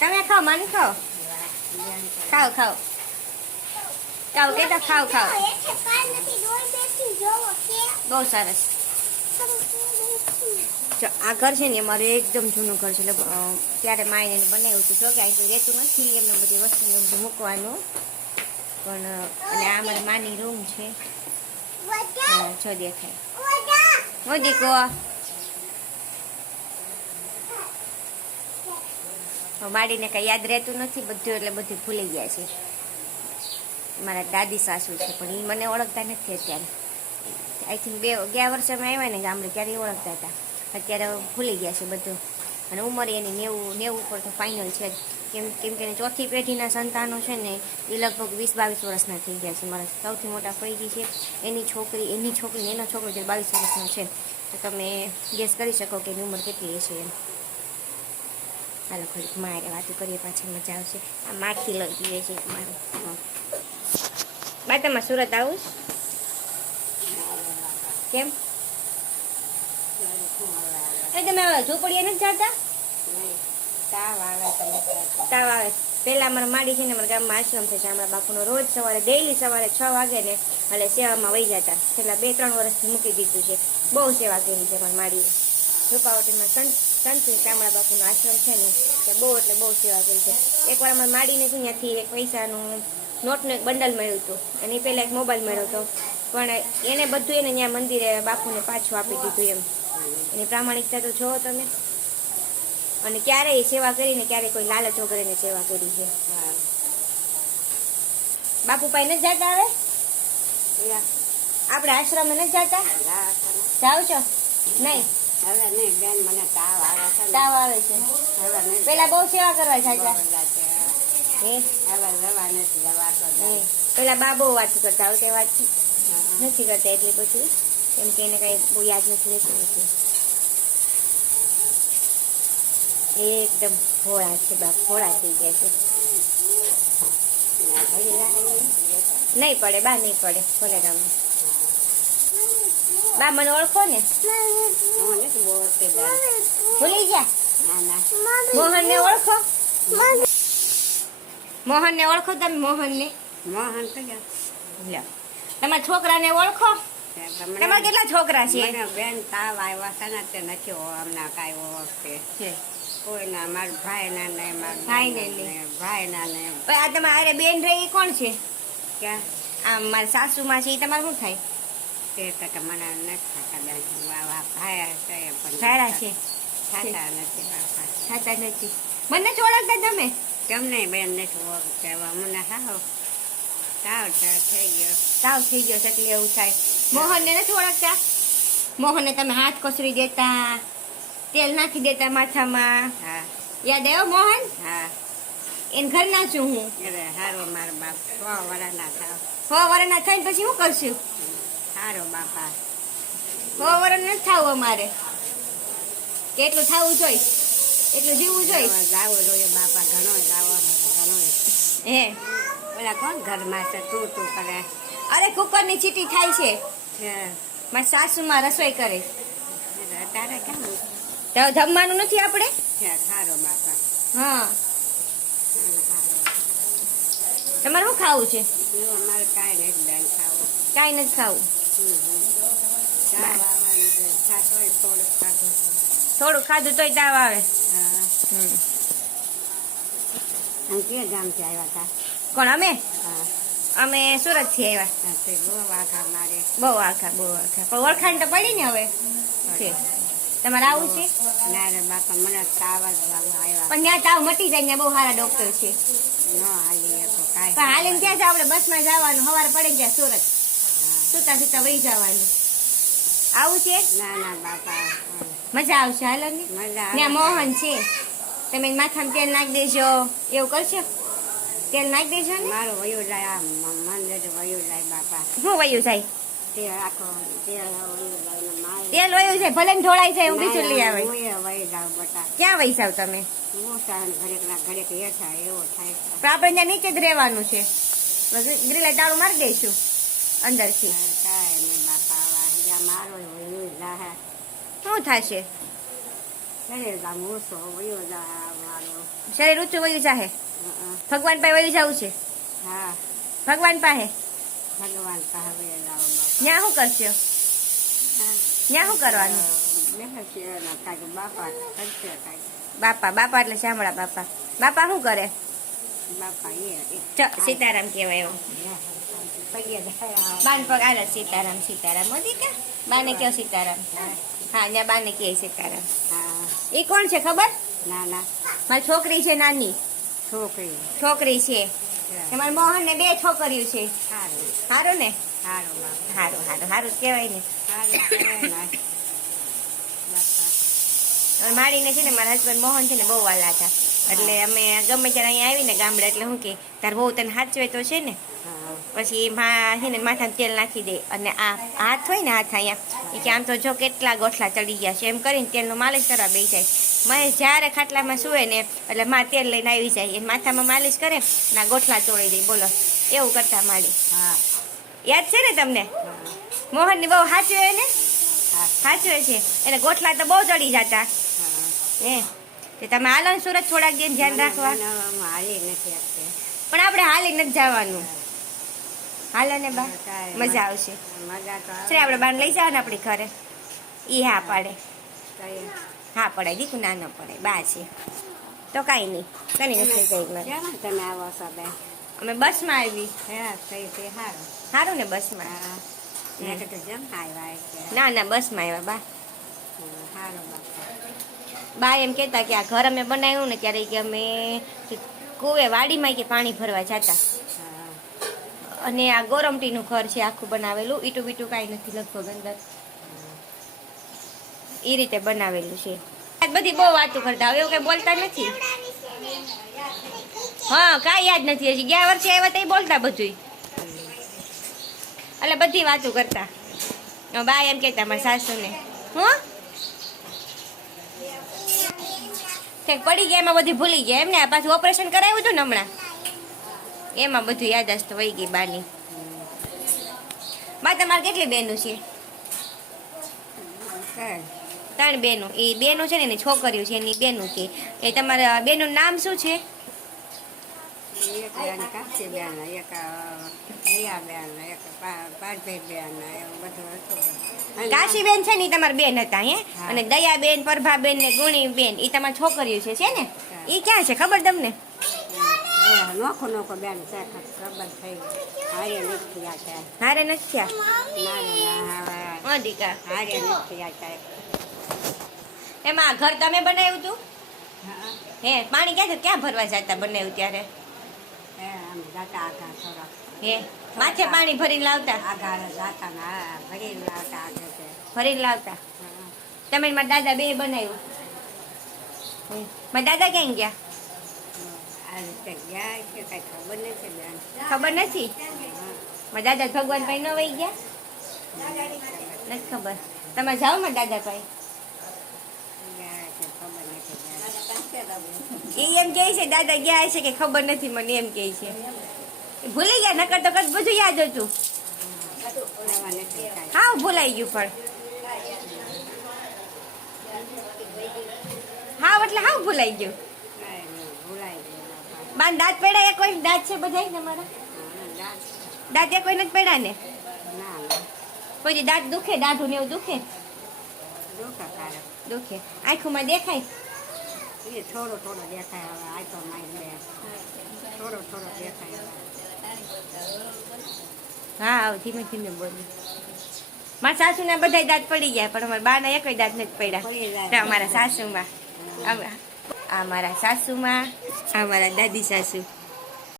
તમે ખાઓ, મન ખાઓ, ખાઓ ખાઓ ખાઓ, કેતા ખાઓ ખાઓ. બહુ સરસ. જો આ ઘર છે ને અમારે એકદમ જૂનું ઘર છે, એટલે ત્યારે માઈને બનાવ્યું હતું. જો કે અહીં કોઈ રહેતું નથી, એમને બધી વસ્તુ બધું મૂકવાનું. પણ અને આ અમારી માની રૂમ છે. જો દેખાય હો દીકો. વાડીને કઈ યાદ રહેતું નથી બધું, એટલે બધું ભૂલી ગયા છે. મારા દાદી સાસુ છે, પણ એ મને ઓળખતા નથી અત્યારે. આઈ થિંક ગયા વર્ષે અમે આવ્યા ને ગામડે ત્યારે ઓળખતા હતા. અત્યારે ભૂલી ગયા છે બધું. અને ઉંમર એની 90 ઉપર તો ફાઇનલ છે. કેમ કે ચોથી પેઢીના સંતાનો છે ને એ લગભગ 20-22 વર્ષના થઈ ગયા છે. મારા સૌથી મોટા ફઈજી છે, એની છોકરી એનો છોકરો જે 22 વર્ષનો છે. તો તમે ગેસ કરી શકો કે એની ઉંમર કેટલી હશે એમ. હાલો ઘડીક મારે વાતો કરીએ, પાછળ મજા આવશે. આ માખી લઈ પીવે છે મારું. બા તમારે સુરત આવું કેમ? તમે ઝૂંપડીએ નથી જતા? તાવ આવે. પેલા અમારા માડી છે ને અમારા ગામમાં આશ્રમ છે શામળા બાપુનો. રોજ સવારે ડેઈલી સવારે 6 વાગે ને એટલે સેવામાં વહી જતા. છેલ્લા 2-3 વર્ષથી મૂકી દીધું છે. બહુ સેવા કરી છે અમારી માડીએ. રૂપાવટીમાં સંત શામળા બાપુનો આશ્રમ છે ને ત્યાં બહુ એટલે બહુ સેવા કરી છે. એકવાર અમારી માડીને છે ત્યાંથી એક પૈસાનું નોટનું એક બંડલ મળ્યું હતું, અને એ પહેલાં એક મોબાઈલ મળ્યો હતો. પણ એને બધું એને ત્યાં મંદિરે બાપુને પાછું આપી દીધું એમ. એની પ્રામાણિકતા તો જોવો તમે. અને ક્યારેય સેવા કરીને ક્યારેય કોઈ લાલચ વગર એને સેવા કરી છે. બાપુ પાસે નથી જતા? હવે આપણે આશ્રમ નથી જતા? જાવ છો? નહીં હવે નહીં બેન, મને તાવ આવે છે. તાવ આવે છે. હવે નહીં. પેલા બહુ સેવા કરવા જાતા. હવે જવા નથી જવાતો. પેલા બા બહુ વાત કરતા, હવે કઈ વાત નથી કરતા એટલી બધું. કેમ કે એને કઈ બહુ યાદ નથી રહેતું નથી. એકદમ ભોળા છે બાપ, ભોળા થઈ ગયા છે. નહીં પડે બા, નહીં પડે. ભલે તમે બા મને ઓળખો ને? ભૂલી ગયા? મોહન ને ઓળખો? મોહન ને ઓળખો તમે? મોહન ને મોહન તો તમારા છોકરાને ઓળખો? તમારા કેટલા છોકરા છે? બેન તાવ આવ્યા છે ને તે નથી હમણાં કઈ ઓળખે કોઈના. મારા ભાઈ ના નહીં, ભાઈ ના નહીં. આ તમારે બેન રહી કોણ છે? ક્યાં? આ મારા સાસુમાં છે, એ તમારે શું થાય? તે તો મને નથી થતા બેન. ભાઈ છે પણ ભાડા છે, થતા નથી બાપા. થતા નથી. મને નથી ઓળખતા તમે? કેમ નહીં બેન, નથી ઓળખતા. મને હાવ તાવ થઈ ગયો. તાવ થઈ ગયો એટલે એવું થાય. મોહનને નથી ઓળખતા? મોહનને તમે હાથ કસરી દેતા, તેલ નાખી દેતા માથામાં. હા યાદ આવ્યો મોહન? હા. એને ઘરના છું હું. અરે હારો મારો બાપ 6 વર્ષના થાવ. 6 વર્ષના થઈને પછી શું કરશું? હારો બાપા. 6 વર્ષ નથી થવું અમારે. કેટલું થવું જોઈએ એટલું જીવવું જોઈએ. જાવો જોઈએ બાપા, ઘણો જાવો ઘણો. હે ઓલા કોણ ઘરમાં છે તું કરે? અરે કુકરની ચીટી થાય છે. છે મારી સાસુમાં રસોઈ કરે. તારે કેમ તો જમવાનું નથી આપણે? છે? હારો બાપા. હા. તમારે શું ખાવું છે? અમારે કાંઈ નથી બેન ખાવું. કાંઈ નથી ખાવું. થોડું ખાધું તોય તાવ આવે. કે ગામથી આવ્યા હતા? કોણ? અમે હા. અમે સુરત થી આવ્યા. બહુ વાઘા મારે. બહુ આખા પણ ઓળખાણ તો પડી ને હવે છે. તમારે આવું છે? ના રે બાપા, મને તાવ જ આવ્યા. પણ ત્યાં તાવ મટી જાય, ત્યાં બહુ સારા ડોક્ટર છે. ન હાલી શકો કાંઈ. પણ હાલીને ત્યાં જ આપણે બસમાં જવાનું, સવારે પડે ત્યાં સુરત સુતા સુતા વહી જવાનું. આવું છે? ના ના બાપા, મજા આવશે. હાલો ને, મજા ત્યાં મોહન છે. તમે માથામાં તેલ નાખી દેજો, એવું કરશો? તેલ નાખી દેજો ને. મારું વયું જાય, આ મંદિર વયું જાય બાપા. શું વયું જાય? તે આખો તેલ વયું જાય ને મારે. તેલ વયું જાય, ભલે ને ઢોળાઈ જાય, હું બીજું લઈ આવે. હું વહી જાઉં બટા. ક્યાં વહી જાવ તમે? હું સારું ઘડેક ના ઘડેક હેઠા એવો થાય છે. પણ આપણે ત્યાં નીચે જ રહેવાનું છે. ગ્રીલે તાળું મારી દઈશું અંદરથી. કાંઈ નહીં બાપા, આવા મારો વયું જાય. શું થશે? ઘરે જામ ઓછો વયો જા મારો. શરીર ઊંચું વયું જાહે. હં. ભગવાન પાસે વયું જવું છે. હા ભગવાન પાસે ભગવાન પાસે વયો જાવ બાપા. ત્યાં શું કરશો? હા. ત્યાં શું કરવાનું? બેસે ને કાંઈક બાપા કરશે કાંઈક. બાપા એટલે શામળા બાપા. બાપા શું કરે? બાપા એ સીતારામ કહેવાય એવો. પગે જાય બાન પગ આલે સીતારામ સીતારામ મોદી કા બાને કયો સીતારામ. હા ત્યાં બાને કહે સીતારામ. હા. એ કોણ છે ખબર? ના ના મારી છોકરી છે નાની છોકરી છોકરી છે. મારા મોહન ને 2 છોકરીઓ છે. સારું સારું ને? સારું બાપા સારું સારું સારું કહેવાય ને. સારું કહેવાય ને. બાપા અને માડીને છે ને મારા હસબન્ડ મોહન છે ને બહુ વાલા હતા. એટલે અમે ગમે ત્યારે અહીંયા આવીને ગામડે એટલે શું કે તાર બહુ તને સાચવે તો છે ને. હા પછી એમાં છે ને માથામાં તેલ નાખી દે અને આ હાથ હોય ને હાથ અહીંયા એ કે આમ તો જો કેટલા ગોઠલા ચડી ગયા છે એમ કરીને તેલનો માલિશ કરવા બેસી જાય. મહેશ જ્યારે ખાટલામાં સૂવે ને એટલે માં તેલ લઈને આવી જાય એ માથામાં માલિશ કરે ને આ ગોઠલા ચોળી દે. બોલો એવું કરતા માડી. હા યાદ છે ને તમને? હા મોહનની બહુ સાચવે ને હા સાચવે છે એને ગોઠલા તો બહુ ચડી જતા. હા હે તે તમે હાલો ને સુરત થોડાક દિન ધ્યાન રાખવા. હાલી નથી આપતે. પણ આપણે હાલી નથી જવાનું. હાલો ને બા કાંઈ મજા આવશે. મજા તો છે આપણે બાને લઈ જાવ ને આપણી ઘરે. ઈ હા પાડે. આવે. હા પડાય દીકું ના ન પડે બા છે તો કાંઈ નહીં કની નથી જઈ મારે. કેમ તમે આવો છો બેન? અમે બસમાં આવી. હા થઈ તે સારું. સારું ને બસમાં? હા મેં કીધું જેમ આવ્યા કે ના ના બસમાં આવ્યા બા. સારું બાપા. બા એમ કહેતા કે આ ઘર અમે બનાવ્યું ને ત્યારે કે અમે કુવે વાડીમાં કે પાણી ભરવા જતા હા અને આ ગોરમટીનું ઘર છે આખું બનાવેલું ઈટું બીટું કાંઈ નથી લગભગ અંદર એ રીતે બનાવેલું છે. બધી બહુ વાતો કરતા હવે એવું કઈ બોલતા નથી. હા કાંઈ યાદ નથી હજી ગયા વર્ષે આવ્યા તો બોલતા બધું એટલે બધી વાતો કરતા. બા એમ કહેતા મારા સાસુને હું કંઈક પડી ગયા એમાં બધી ભૂલી ગયા એમને પાછું ઓપરેશન કરાવ્યું હતું ને હમણાં એમાં બધું યાદાસ્ત વહી ગઈ બાની. બા તમારે કેટલી બહેનો છે? 3 બહેનો. એ બહેનો છે ને એની છોકરીઓ છે એની બહેનો છે. એ તમારા બહેનનું નામ શું છે? એક બેન કાશીબેન એક રિયાબેન એક પાર્થભાઈબેન એવું બધું હતું. કાશીબેન છે ને એ તમારા બેન હતા હે હા. અને દયાબેન પ્રભાબેન ને ગુણીબેન એ તમારા છોકરીઓ છે ને એ ક્યાં છે ખબર તમને? નોખો નોખો બેન છે ખબર થઈ હારે નથી થયા છે. હારે નથી થયા? ના હવે અધિકાર હારે નથી થયા છે. એમાં ઘર તમે બનાવ્યું હતું? હા હે પાણી ક્યાં ભરવા જતા બનાવ્યું ત્યારે? આમ જાતા આગા થોડા હે માથે પાણી ભરીને લાવતા? આગા જાતા ને ભરીને લાવતા આગળ છે. ભરીને લાવતા. તમે ને મારા દાદા 2 બનાવ્યું. મારા દાદા ક્યાં ગયા? આ રીતે ગયા છે કઈ ખબર નથી બેન. ખબર નથી. હા. મારા દાદા ભગવાન ભાઈ ન વહી ગયા? નથી ખબર. તમે જાઓ મારા દાદા ભાઈ. ગયા છે ખબર નથી બેન. એ એમ કહે છે દાદા ગયા છે કે ખબર નથી મને એમ કહે છે. ભૂલી ગયા નકર તો કદ બધું યાદ હતું. એવા નથી કાંઈ. હા ભૂલાઈ ગયું પણ હા એટલે હા ભૂલાઈ ગયું. કાંઈ નહીં, ભૂલાઈ ગયું બાપા. બાન દાંત પડ્યા કોઈ દાંત છે બધા તમારા? હા, દાંત કોઈ નથી પડ્યા ને? ના ના કોઈ દાંત દુખે દાઢું ને એવું દુખે? દુઃખકારક. દુખે. આંખોમાં દેખાય? એ થોડો થોડો દેખાય હવે આ તો મારી બે થોડો થોડો દેખાય હવે. હા આવ ધીમે ધીમે બોલું. મારા સાસુના બધા દાંત પડી ગયા પણ અમારા બાના એકય દાંત નથી પડ્યા. પડી જાય. તો અમારા સાસુમાં આ મારા સાસુમાં આ મારા દાદી સાસુ